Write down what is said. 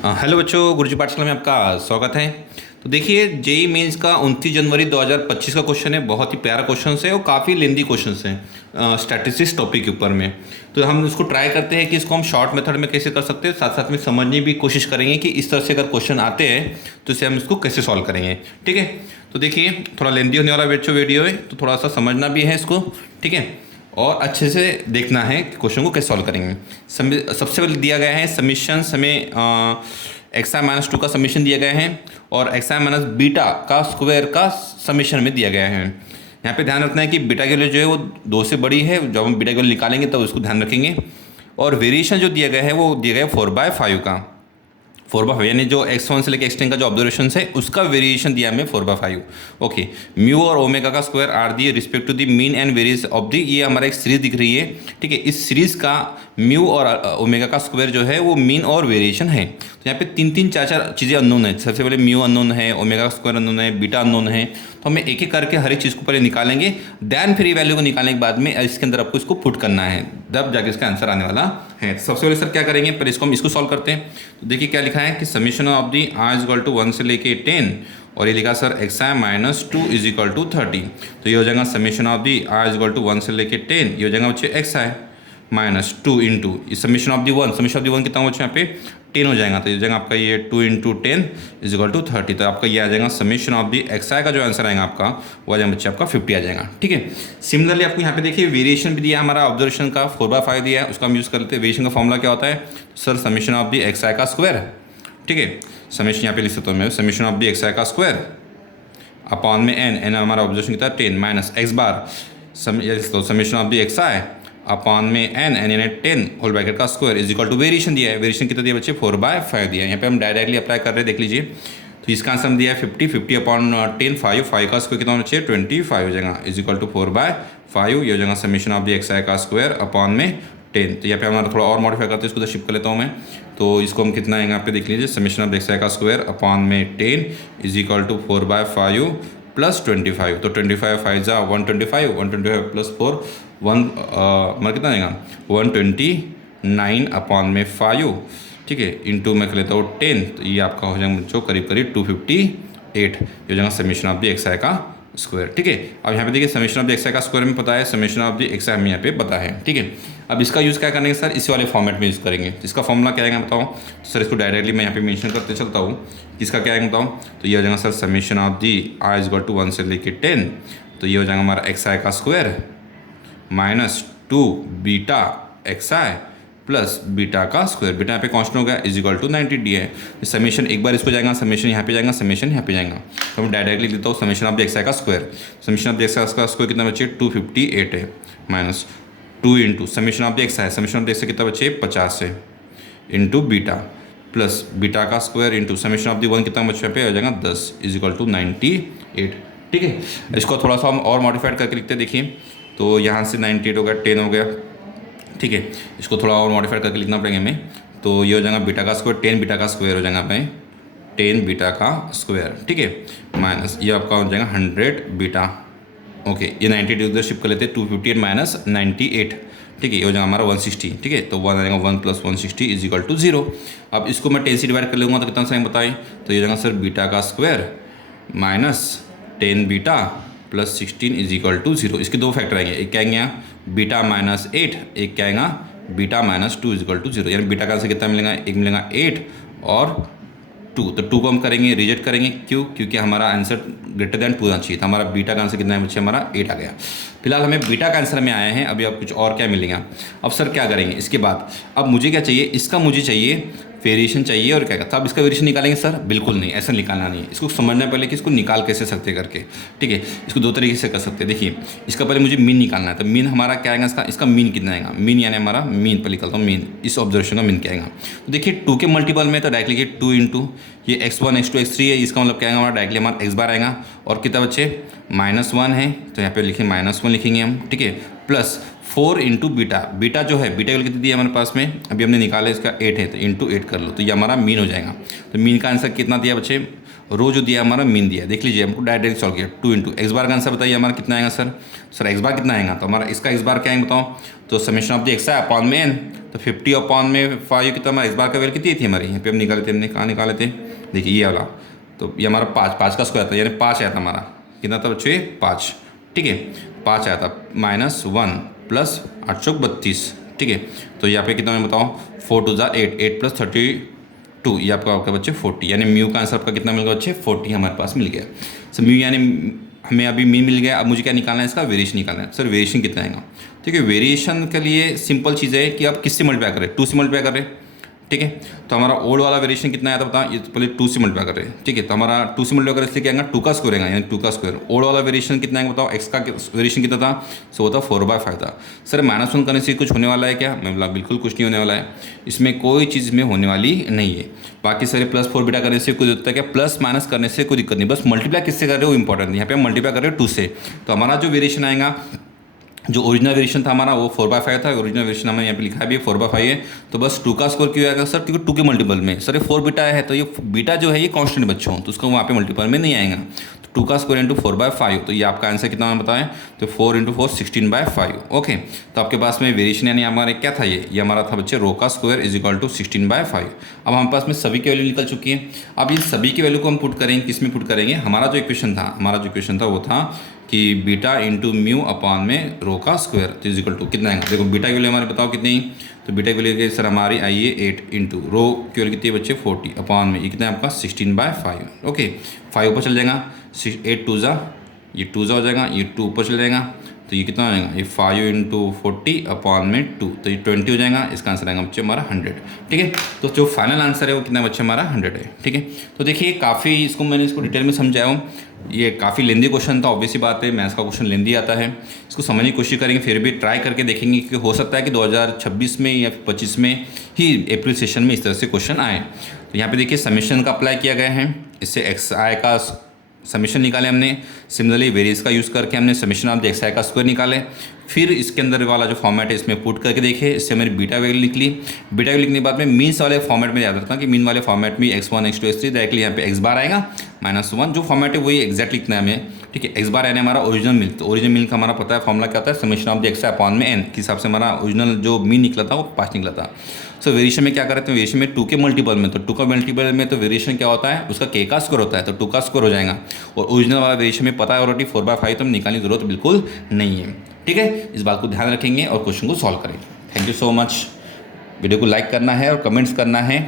Hello बच्चों, गुरुजी पाठशाला में आपका स्वागत है। तो देखिए, जेई मेंस का 29 जनवरी 2025 का क्वेश्चन है। बहुत ही प्यारा क्वेश्चन है और काफ़ी लेंदी क्वेश्चन है स्टैटिस्टिक्स टॉपिक के ऊपर में। तो हम उसको ट्राई करते हैं कि इसको हम शॉर्ट मेथड में कैसे कर सकते हैं, साथ साथ में समझने की कोशिश करेंगे कि इस तरह से अगर क्वेश्चन आते हैं तो इसे हम इसको कैसे सॉल्व करेंगे। ठीक है, तो देखिए थोड़ा लेंदी होने वाला बच्चों वीडियो है, तो थोड़ा सा समझना भी है इसको। ठीक है, और अच्छे से देखना है कि क्वेश्चन को कैसे सॉल्व करेंगे। सबसे पहले दिया गया है समीशन, हमें XI-2 का समीशन दिया गया है और XI-बीटा का स्क्वायर का समीशन में दिया गया है। यहाँ पे ध्यान रखना है कि बीटा की वैल्यू जो है वो 2 से बड़ी है। जब हम बीटा की वैल्यू निकालेंगे तब उसको ध्यान रखेंगे। और वेरिएशन जो दिया गया है वो दिया गया है 4/5 का। 4/5 यानी जो x1 से लेकर x10 का जो ऑब्जर्वेशन है उसका वेरिएशन दिया हमें 4/5। ओके, म्यू और ओमेगा का स्क्वायर आर दिए respect to the mean and variance of the, ये हमारा एक सीरीज दिख रही है। ठीक है, इस सीरीज का म्यू और ओमेगा का स्क्वायर जो है वो मीन और वेरिएशन है। तो यहाँ पे तीन चार चीज़ें अननोन है। सबसे पहले म्यू अननोन है, ओमेगा का स्क्वायर अननोन है, बीटा अननोन है। तो हमें एक एक करके हर एक चीज़ को पहले निकालेंगे, देन फिर ये वैल्यू को निकालने के बाद में इसके अंदर आपको इसको पुट करना है, तब जाके इसका आंसर आने वाला है। तो सबसे पहले सर क्या करेंगे, पहले इसको हम इसको सॉल्व करते हैं। तो देखिए क्या लिखा है कि समीशन ऑफ दी r = 1 से लेके 10 और ये लिखा सर XI-2 = 30। तो ये हो जाएगा समीशन ऑफ दी r = 1 से लेके 10, ये हो जाएगा बच्चे XI-2 into summation of the 1। Summation of दी 1 कितना बच्चे यहाँ पे 10 हो जाएगा। तो ये हो जाएगा आपका ये 2 × 10 = 30। तो आपका ये आ जाएगा समीशन ऑफ दी XI का जो आंसर आएगा आपका वो आ जाएगा बच्चे आपका 50 आ जाएगा। ठीक है, सिमिलरली आपको यहाँ पे देखिए वेरिएशन भी दिया है हमारा, ऑब्जर्वेशन का 4/5 दिया है, उसका हम यूज़ कर लेते हैं। वेरिएशन का फॉर्मूला क्या होता है sir, summation of the XI का स्क्वायर। ठीक है, समीशन यहाँ पे लिख सकता हूँ मैं, समीशन ऑफ दी XI का स्क्वायर अपॉन में n हमारा ऑब्जर्वेशन कितना 10 minus x bar summation of the XI upon में n यानी 10 होल ब्रैकेट का square is equal to variation दिया है। वेरिएशन कितना दिया बच्चे 4/5 दिया है। यहाँ पे हम डायरेक्टली अप्लाई कर रहे हैं, देख लीजिए। तो इसका आंसर दिया है 50 अपॉन 10 5 का स्क्वायर कितना होना चाहिए 25 हो जाएगा इज इक्वल टू 4/5। ये हो जाएगा समीशन ऑफ दी XI का स्क्वायर अपॉन में 10। तो यहाँ पे हमारा थोड़ा और मॉडिफाई करते हैं, इसको तो शिफ्ट कर लेता हूँ मैं। तो इसको हम कितना आएगा यहाँ पे देख लीजिए, समीशन ऑफ XI का स्क्वायर अपॉन में 10 इज इक्वल टू 4/5 प्लस 25। तो 25 5 जा 125, 125 प्लस 4 मतलब कितना आएगा 129 अपॉन में 5। ठीक है, इंटू मैं कर लेता हूँ 10। तो ये आपका हो जाएगा जो करीब 258। ये हो जाएगा समीशन ऑफ दी XI का स्क्वायर। ठीक है, अब यहाँ पे देखिए समीशन ऑफ दी XI का स्क्वायर में पता है, समीशन ऑफ दी XI हमें यहाँ पे पता है। ठीक है, अब इसका यूज़ क्या करेंगे सर, इसी वाले फॉर्मेट में यूज़ करेंगे। इसका फॉर्मूला क्या आएगा बताओ सर, इसको डायरेक्टली मैं यहाँ पे मेंशन करते चलता हूँ। इसका क्या आएगा बताओ, तो ये हो जाएगा sir summation of the r = 1 से लेके 10। तो ये हो जाएगा हमारा XI का square minus 2 beta XI plus beta का स्क्वायर। बीटा यहाँ पे कांस्टेंट हो गया इज इक्वल टू 90 डी है। समीशन एक बार इसको जाएगा, समीशन यहाँ पे जाएगा, समीशन यहाँ पे जाएगा। तो मैं डायरेक्टली लिखता हूँ समीशन ऑफ दी XI का square. Summation of the XI का स्क्वायर कितना बचे 258 है minus 2 into summation of the XI, summation of the XI कितना बचे 50 है इंटू बीटा प्लस बीटा का स्क्वायर इंटू समीशन ऑफ दी 1 कितना बचे पे हो जाएगा 10 इज इक्वल टू 98। ठीक है, इसको थोड़ा सा हम और मॉडिफाइड करके लिखते हैं। देखिए तो यहाँ से 98 हो गया, 10 हो गया। ठीक है, इसको थोड़ा और मॉडिफाइड करके लिखना पड़ेगा हमें। तो ये हो जाएगा बीटा का स्क्वायर 10 बीटा का स्क्वायर हो जाएगा हमें 10 बीटा का स्क्वायर। ठीक है, माइनस ये आपका हो जाएगा 100 बीटा। ओके, ये 98 उधर शिफ्ट कर लेते हैं, 258 माइनस 98। ठीक है, ये हो जाएगा हमारा 160। ठीक है, तो 1 आ जाएगा 1 + 160 इज इक्वल टू 0। अब इसको मैं 10 से डिवाइड कर लूँगा तो कितना सही बताएं, तो ये हो जाएगा सर बीटा का square minus 10 beta plus 16 is equal to 0। इसके दो फैक्टर आएंगे, एक क्या आएंगे बीटा माइनस 8, एक क्या आएगा beta minus 2 is equal to 0। यानी बीटा का आंसर कितना मिलेगा, एक मिलेगा 8 और 2। तो 2 को हम करेंगे रिजेक्ट करेंगे, क्यों, क्योंकि हमारा आंसर ग्रेटर देन 2 आना चाहिए था। हमारा बीटा का आंसर कितना है बच्चे, हमारा 8 आ गया। फिलहाल हमें बीटा का आंसर में आए हैं, अभी अब कुछ और क्या मिलेगा। अब सर क्या करेंगे इसके बाद, अब मुझे क्या चाहिए, इसका मुझे चाहिए वेरिएशन चाहिए और क्या कहता है। अब इसका वेरिएशन निकालेंगे सर, बिल्कुल नहीं, ऐसा निकालना नहीं है। इसको समझना पहले कि इसको निकाल कैसे सकते करके। ठीक है, इसको दो तरीके से कर सकते हैं। देखिए इसका पहले मुझे मीन निकालना है, तो मीन हमारा क्या आएगा, इसका मीन कितना आएगा, मीन यानी हमारा मीन पर निकलता हूँ, मीन इस ऑब्जर्वेशन का मीन क्या आएगा। तो देखिए 2 के मल्टीपल में तो डायरेक्टली 2 इंटू ये x1 x2 x3 है, इसका मतलब क्या आएगा हमारा डायरेक्टली हमारा x बार आएगा। और कितना बच्चे -1 है, तो यहाँ पे लिखें -1 लिखेंगे हम। ठीक है, प्लस 4 इंटू बीटा, बीटा जो है बीटा की कितनी दी है हमारे पास में, अभी हमने निकाला इसका 8 है, तो इंटू 8 कर लो, तो ये हमारा मीन हो जाएगा। तो मीन का आंसर कितना दिया बच्चे रो जो दिया हमारा मीन दिया, देख लीजिए हमको डायरेक्ट सॉल्व किया। 2 इंटू एक्स बार का आंसर बताइए हमारा कितना आएगा सर एक्स बार कितना आएगा, तो हमारा इसका एक्स बार क्या आएगा बताओ, तो समेशन ऑफ द एक्स है अपॉन में एन, तो 50 अपॉन में 5 कितना हमारा एक्स बार का वैल्यू कितनी थी हमारी, यहाँ पे हम निकाले थे, हमने कहाँ निकाले थे, देखिए ये वाला, तो ये हमारा 5 का स्क्वायर था, यानी 5 आया था हमारा, कितना था बच्चे 5, ठीक है 5 आया था, -1 प्लस 832, ठीक है। तो यहाँ पे कितना मैं बताओ 4 2 8, 8 प्लस 32, ये आपका बच्चे 40, यानी म्यू का आंसर आपका कितना मिल गया बच्चे 40 हमारे पास मिल गया। सर म्यू यानी हमें अभी मीन मिल गया, अब मुझे क्या निकालना है, इसका वेरिएशन निकालना है। सर वेरिएशन कितना आएगा, ठीक है वेरिएशन के लिए सिंपल चीज़ है कि आप किससे मल्टीप्लाई करें, 2 से मल्टीप्लाई करें, ठीक है। तो हमारा ओल्ड वाला वेरिएशन कितना आया था बताओ, ये तो पहले 2 से मल्टीप्लाई कर रहे हैं, ठीक है। तो हमारा 2 से मल्टीप्लाई करें इसलिए क्या आएगा 2 का स्क्वायर आएगा, यानी 2 का स्क्वायर। ओल्ड वाला वेरिएशन कितना आएगा बताओ, एक्स का वेरिएशन कितना था, सो वो था 4/5 था। सर -1 करने से कुछ होने वाला है क्या, मैं बोला बिल्कुल कुछ नहीं होने वाला है, इसमें कोई चीज़ में होने वाली नहीं है। बाकी सारे +4 बीटा करने से कुछ होता है क्या, प्लस माइनस करने से कोई दिक्कत नहीं, बस मल्टीप्लाई किससे कर रहे हो इंपॉर्टेंट है, यहाँ पे हम मल्टीप्लाई कर रहे हो 2 से। तो हमारा जो वेरिएशन आएगा, जो ओरिजिनल वेरिएशन था हमारा वो 4/5 था, ओरिजिनल वेरिएशन हमें यहाँ पे लिखा है भी 4/5 है, तो बस 2 का स्कोर क्यों आएगा सर, क्योंकि 2 के मल्टीपल में, सर ये 4 बीटा है, तो ये बीटा जो है ये कांस्टेंट बच्चों, तो उसको वहाँ पे मल्टीपल में नहीं आएगा, तो 2 का स्कोर इंटू 4/5, तो ये आपका आंसर कितना बताएं, तो 4 × 4 16/5, ओके। तो आपके पास में वेरिएशन यानी हमारे क्या था, ये हमारा था बच्चे रो का स्क्वायर = 16/5। अब हमारे पास में सभी की वैल्यू निकल चुकी है। अब इन सभी की वैल्यू को हम पुट करेंगे, किस में पुट करेंगे, हमारा जो इक्वेशन था वो था कि बीटा इंटू म्यू अपॉन में रो का स्क्वायर, तो इजिकल टू कितना आएगा, देखो बीटा की वैल्यू हमारे बताओ कितनी, तो बीटा की वैल्यू सर हमारी आई है 8 इंटू रो की वैल्यू कितनी है बच्चे 40 अपॉन में, ये कितना है आपका 16/5, ओके। 5 ऊपर चल जाएगा, 8 2 ज़ा, ये 2 ज़ा हो जाएगा, ये 2 ऊपर चल जाएगा, तो ये कितना हो जाएगा, ये 5 × 40 अपॉन में 2, तो ये 20 हो जाएगा, इसका आंसर आएगा बच्चे हमारा 100, ठीक है। तो जो फाइनल आंसर है वो कितना बच्चे हमारा 100 है, ठीक है। तो देखिए काफ़ी मैंने इसको डिटेल में समझाया हूँ, ये काफ़ी लेंदी क्वेश्चन था, ऑब्वियसली बात है मैथ्स का क्वेश्चन लेंदी आता है, इसको समझने की कोशिश करेंगे, फिर भी ट्राई करके देखेंगे कि हो सकता है कि 2026 में या 25 में ही अप्रैल सेशन में इस तरह से क्वेश्चन आए। तो यहाँ पे देखिए समीशन का अप्लाई किया गया है, इससे एक्स आई का समीशन निकाले हमने, सिमिलरली वेरिएंस का यूज़ करके हमने समीशन ऑफ द एक्स आई का स्क्वायर निकाले, फिर इसके अंदर वाला जो फॉर्मेट है इसमें पुट करके देखे, इससे हमारी बीटा वैल्यू निकली। बीटा वैल्यू लिखने के बाद में मीन्स वाले फॉर्मेट में याद रखना कि मीन वाले फॉर्मेट में x1 x2 x3 डायरेक्टली यहाँ पे एक्स बार आएगा -1, जो फॉर्मेट है वही एक्जैक्ट लिखना है हमें, ठीक है। एक्स बार यानी हमारा ओरिजिनल मिल, तो ओरिजिनल मिल का हमारा पता है फॉर्मूला क्या होता है, summation of the x I upon में एन के हिसाब से हमारा ओरिजिनल जो मीन निकला था वो 5 निकला था। सो वेरिएशन में क्या करते हैं, वेरिएशन में 2 के मल्टीपल में, तो 2 का मल्टीपल में तो वेरिएशन क्या होता है, उसका k का स्क्वायर होता है, तो 2 का स्क्वायर हो जाएगा, और ओरिजिनल वाला वेरिएशन में पता है ऑलरेडी 4/5, तो हम निकालने की जरूरत बिल्कुल नहीं है, ठीक है। इस बात को ध्यान रखेंगे और क्वेश्चन को सॉल्व करेंगे। Thank you so much. Video को लाइक करना है और कमेंट्स करना है।